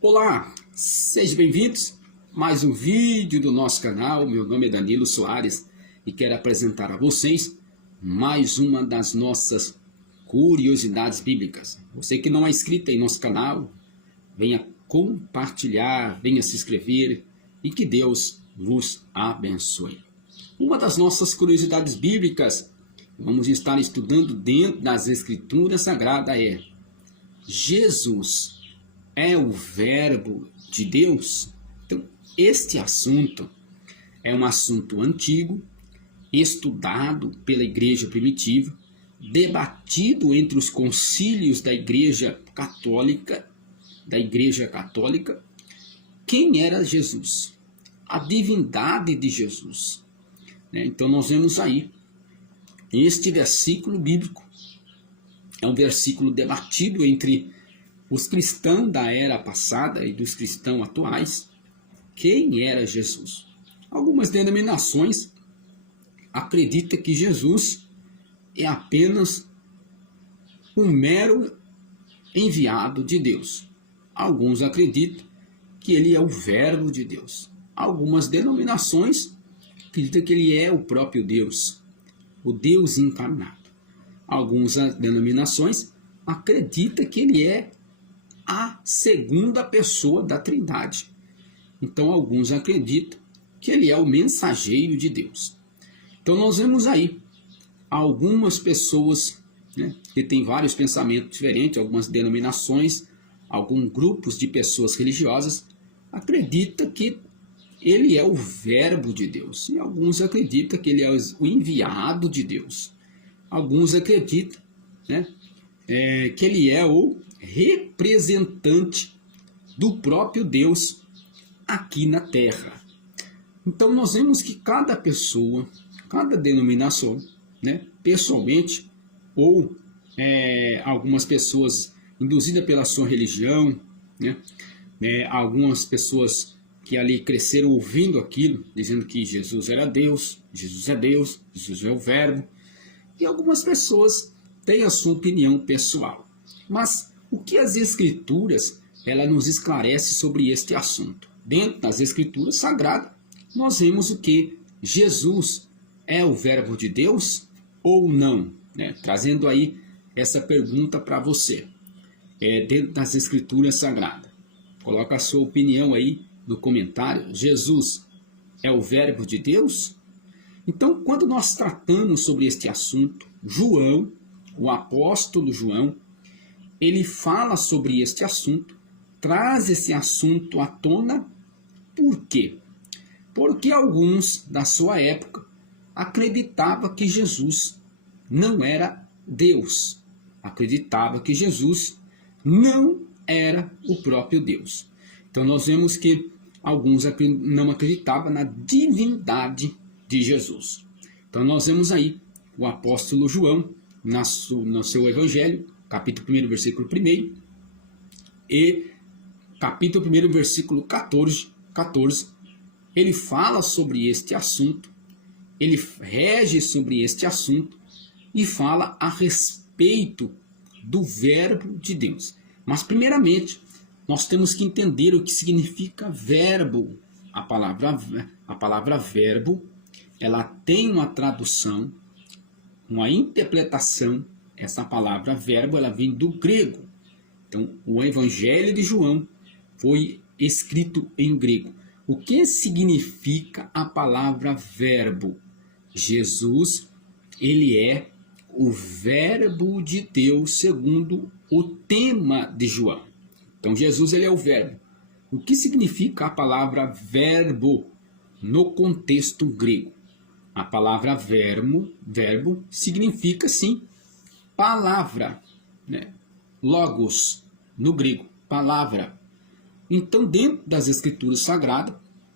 Olá, sejam bem-vindos a mais um vídeo do nosso canal. Meu nome é Danilo Soares e quero apresentar a vocês mais uma das nossas curiosidades bíblicas. Você que não é inscrito em nosso canal, venha compartilhar, venha se inscrever e que Deus vos abençoe. Uma das nossas curiosidades bíblicas, vamos estar estudando dentro das Escrituras Sagradas é: Jesus é o Verbo de Deus? Então, este assunto é um assunto antigo, estudado pela igreja primitiva, debatido entre os concílios da igreja católica. Quem era Jesus? A divindade de Jesus. Então, nós vemos aí, este versículo bíblico, é um versículo debatido entre os cristãos da era passada e dos cristãos atuais. Quem era Jesus? Algumas denominações acreditam que Jesus é apenas um mero enviado de Deus. Alguns acreditam que ele é o Verbo de Deus. Algumas denominações acreditam que ele é o próprio Deus, o Deus encarnado. Algumas denominações acreditam que ele é a segunda pessoa da Trindade. Então, alguns acreditam que ele é o mensageiro de Deus. Então, nós vemos aí algumas pessoas, que têm vários pensamentos diferentes, algumas denominações, alguns grupos de pessoas religiosas acreditam que ele é o Verbo de Deus. E alguns acreditam que ele é o enviado de Deus. Alguns acreditam, que ele é o representante do próprio Deus aqui na Terra. Então nós vemos que cada pessoa, cada denominação, pessoalmente, ou algumas pessoas induzidas pela sua religião, algumas pessoas que ali cresceram ouvindo aquilo, dizendo que Jesus era Deus, Jesus é Deus, Jesus é o Verbo, e algumas pessoas têm a sua opinião pessoal. Mas o que as Escrituras ela nos esclarece sobre este assunto? Dentro das Escrituras Sagradas, nós vemos o que? Jesus é o Verbo de Deus ou não? Trazendo aí essa pergunta para você. Dentro das Escrituras Sagradas. Coloca a sua opinião aí no comentário. Jesus é o Verbo de Deus? Então, quando nós tratamos sobre este assunto, João, o apóstolo João, ele fala sobre este assunto, traz esse assunto à tona. Por quê? Porque alguns da sua época acreditavam que Jesus não era Deus, acreditavam que Jesus não era o próprio Deus. Então nós vemos que alguns não acreditavam na divindade de Jesus. Então nós vemos aí o apóstolo João, no seu evangelho, capítulo 1, versículo 1, e capítulo 1, versículo 14, ele fala sobre este assunto, ele rege sobre este assunto e fala a respeito do Verbo de Deus. Mas primeiramente, nós temos que entender o que significa verbo. A palavra verbo, ela tem uma tradução, uma interpretação. Essa palavra verbo, ela vem do grego. Então, o Evangelho de João foi escrito em grego. O que significa a palavra verbo? Jesus, ele é o Verbo de Deus segundo o tema de João. Então, Jesus, ele é o Verbo. O que significa a palavra verbo no contexto grego? A palavra verbo significa, sim, palavra, logos, no grego, palavra. Então, dentro das Escrituras Sagradas,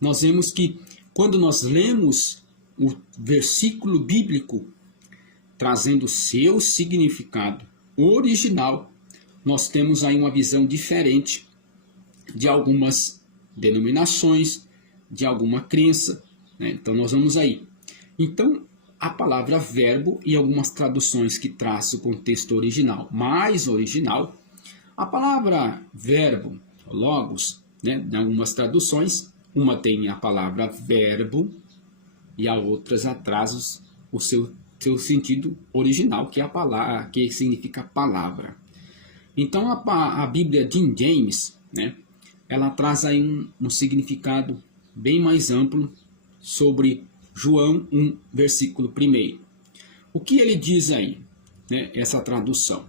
nós vemos que quando nós lemos o versículo bíblico, trazendo seu significado original, nós temos aí uma visão diferente de algumas denominações, de alguma crença. Então, nós vamos aí. Então, a palavra verbo e algumas traduções que trazem o contexto original, mais original, a palavra verbo logos, né? Em algumas traduções, uma tem a palavra verbo e a outra já traz o seu sentido original, que é a palavra, que significa palavra. Então a Bíblia King James, né? Ela traz aí um significado bem mais amplo sobre João 1, versículo 1. O que ele diz aí, né, essa tradução?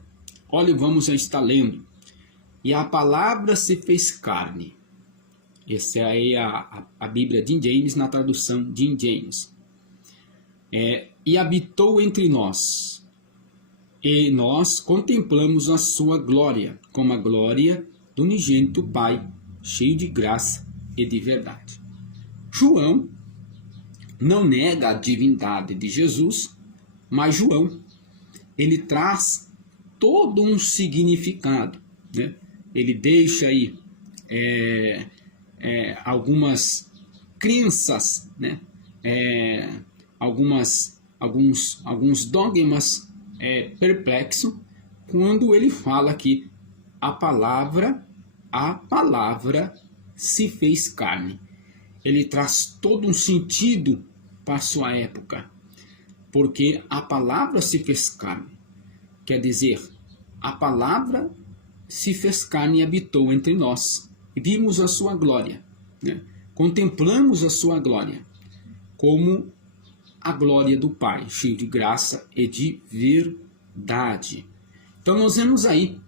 Olha, vamos já estar lendo. E a palavra se fez carne. Essa é a Bíblia King James, na tradução King James. E habitou entre nós. E nós contemplamos a sua glória, como a glória do unigênito Pai, cheio de graça e de verdade. João não nega a divindade de Jesus, mas João, ele traz todo um significado, né? Ele deixa aí algumas crenças, né? Alguns dogmas perplexos, quando ele fala que a palavra se fez carne. Ele traz todo um sentido para a sua época, porque a palavra se fez carne. Quer dizer, a palavra se fez carne e habitou entre nós. E vimos a sua glória, né? Contemplamos a sua glória, como a glória do Pai, cheio de graça e de verdade. Então nós vemos aí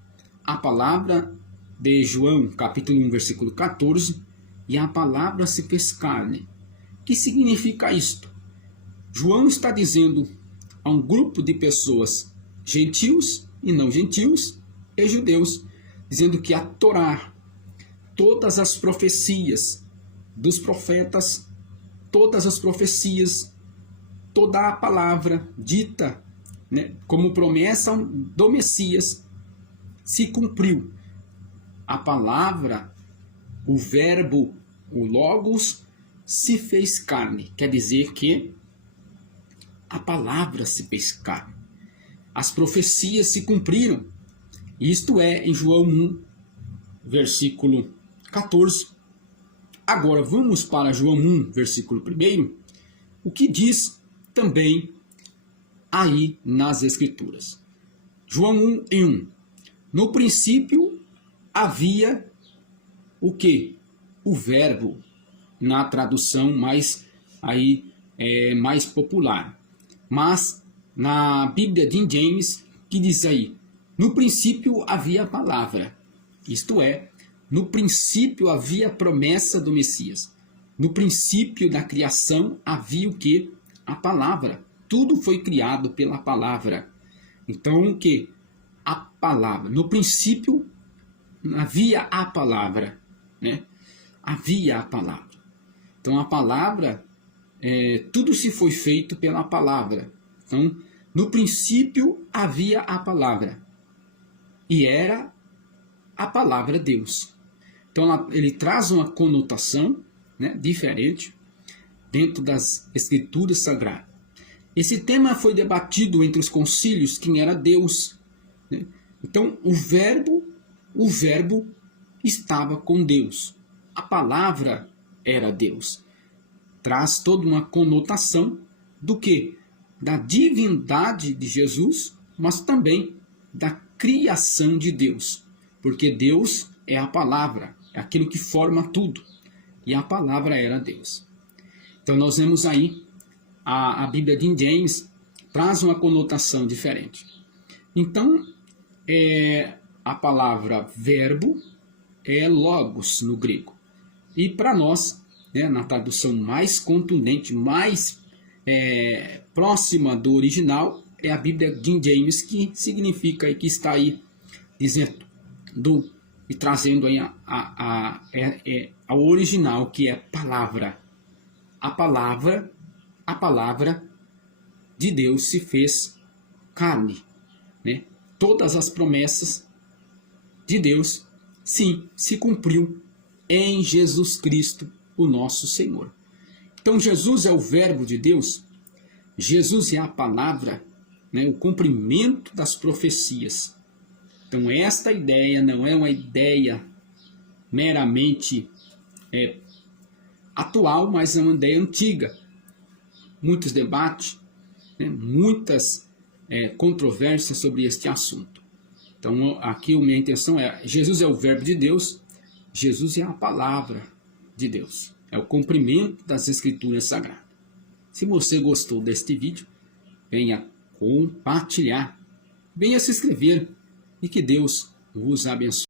a palavra de João, capítulo 1, versículo 14, e a palavra se fez carne. O que significa isto? João está dizendo a um grupo de pessoas, gentios e não gentios, e judeus, dizendo que a Torá, todas as profecias dos profetas, todas as profecias, toda a palavra dita, né, como promessa do Messias, se cumpriu. A palavra, o verbo, o logos, se fez carne. Quer dizer que a palavra se fez carne. As profecias se cumpriram. Isto é em João 1, versículo 14. Agora vamos para João 1, versículo 1, o que diz também aí nas Escrituras. João 1, 1. No princípio havia o que? O verbo, na tradução mais popular. Mas na Bíblia de James, que diz aí, no princípio havia a palavra. Isto é, no princípio havia a promessa do Messias. No princípio da criação havia o que? A palavra. Tudo foi criado pela palavra. Então o que? A palavra. No princípio havia a palavra, né? Havia a palavra. Então a palavra, tudo se foi feito pela palavra. Então, no princípio havia a palavra. E era a palavra de Deus. Então ele traz uma conotação, né, diferente dentro das Escrituras Sagradas. Esse tema foi debatido entre os concílios, quem era Deus, né? Então o verbo estava com Deus. A palavra era Deus. Traz toda uma conotação do que? Da divindade de Jesus, mas também da criação de Deus. Porque Deus é a palavra, é aquilo que forma tudo. E a palavra era Deus. Então nós vemos aí a Bíblia de James traz uma conotação diferente. Então, a palavra verbo é logos no grego. E para nós, né, na tradução mais contundente, mais próxima do original, é a Bíblia de James, que significa e que está aí dizendo e trazendo aí ao original, que é palavra. A palavra de Deus se fez carne, né? Todas as promessas de Deus, sim, se cumpriu em Jesus Cristo, o nosso Senhor. Então Jesus é o verbo de Deus, Jesus é a palavra, né? O cumprimento das profecias. Então esta ideia não é uma ideia meramente atual, mas é uma ideia antiga. Muitos debates, né, muitas controvérsias sobre este assunto. Então, aqui a minha intenção é: Jesus é o Verbo de Deus, Jesus é a palavra de Deus, é o cumprimento das Escrituras Sagradas. Se você gostou deste vídeo, venha compartilhar, venha se inscrever e que Deus vos abençoe.